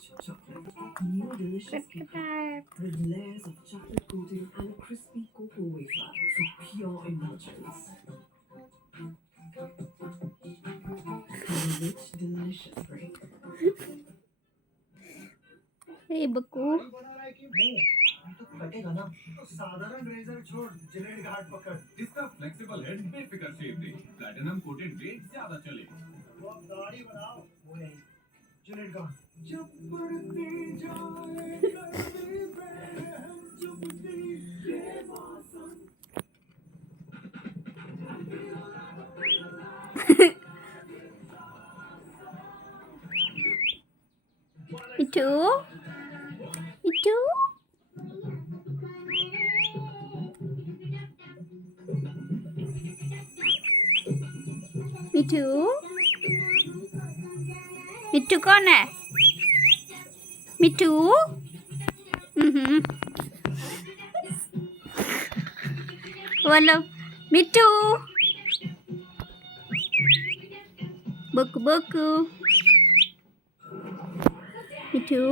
rich chocolate. New delicious cake with layers of chocolate coating and a crispy cocoa wafer for pure indulgence. And a rich, delicious break. Hey, Baku. कटेगा ना तो साधारण razor छोड़ Gillette घाट पकड़ इसका flexible head बेफिक्र shape दे platinum coated blade ज्यादा चले वो अब दाढ़ी बनाओ वो नहीं जिलेट घाट जब बढ़ते जाए गर्मी पे चुभती ये मौसम Me too. Me too. Me too. मिट्टू कौन है? मिट्टू? बोलो मिट्टू। बुक बुक मिट्टू।